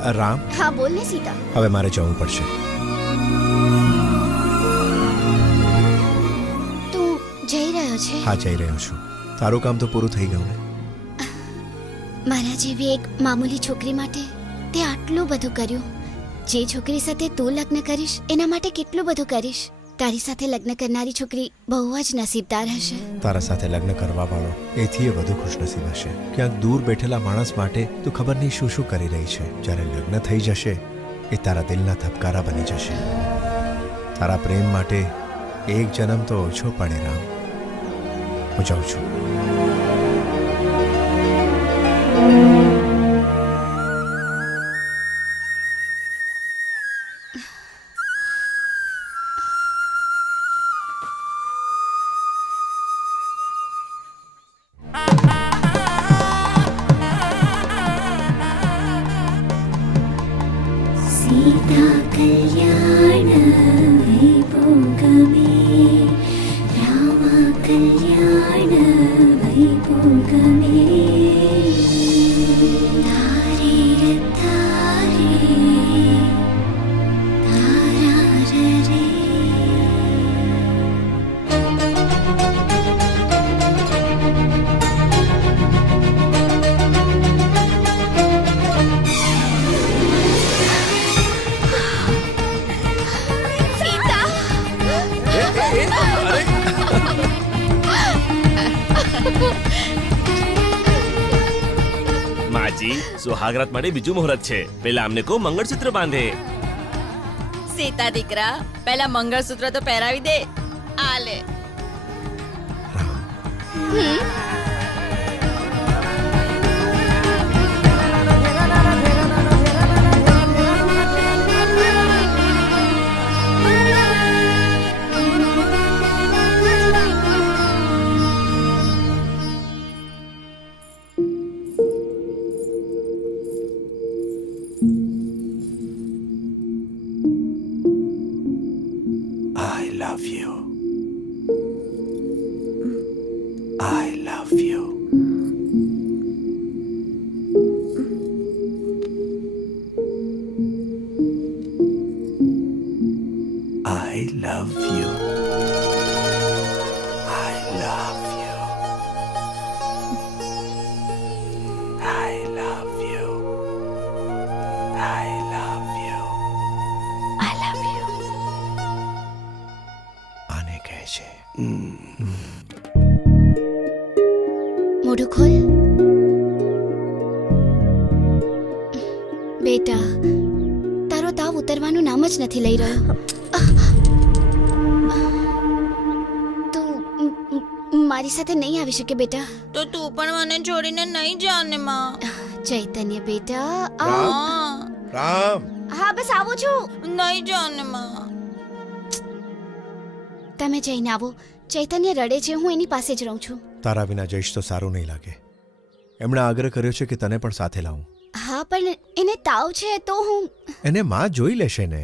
રામ? હા બોલ ને સીતા. હવે મારે જવું પડશે. તું જઈ રહ્યો છે? હા જઈ રહ્યો છું. તારું કામ તો પૂરું થઈ ગયું ને? મારા જેવી એક મામૂલી છોકરી માટે તે આટલું બધું કર્યું. જે છોકરી સાથે તું લગ્ન કરીશ એના માટે કેટલું બધું કરીશ? તારી સાથે લગ્ન કરનારી છોકરી બહુ જ નસીબદાર હશે. તારા સાથે લગ્ન કરવા વાળો એથી એ વધુ ખુશનસીબ હશે. ક્યાંક દૂર બેઠેલા માણસ માટે તું ખબર નહીં શું શું કરી રહી છે. જ્યારે લગ્ન થઈ જશે, એ તારા દિલના ધબકારા બની જશે. તારા પ્રેમ માટે એક જન્મ તો ઓછો પડે, રામ. હું જાઉં છું. சீதா கல்யாண வைபோகமே ராமா கல்யாண માજી સુહાગરાત માટે બીજું મુહૂર્ત છે? પેલા અમને કો મંગળસૂત્ર બાંધે. સીતા દીકરા પેલા મંગળસૂત્ર તો પહેરાવી દે. આ લે મોઢું ખોલ બેટા તારો તાવ ઉતરવાનું નામ જ નથી લઈ રહ્યો તું મારી સાથે નહીં આવી શકે બેટા તો તું પણ મને છોડીને નહીં જાને માં ચૈતન્ય બેટા હા, રામ હા બસ આવું છું નહીં જાને માં તમે જઈને આવો. ચૈતન્ય રડે છે હું એની પાસે જ રહું છું. તારા વિના જઈશ તો સારું નહીં લાગે. એમણે આગ્રહ કર્યો છે કે તને પણ સાથે લાવું. હા પણ એને તાવ છે તો હું એને માં જોઈ લેશે ને.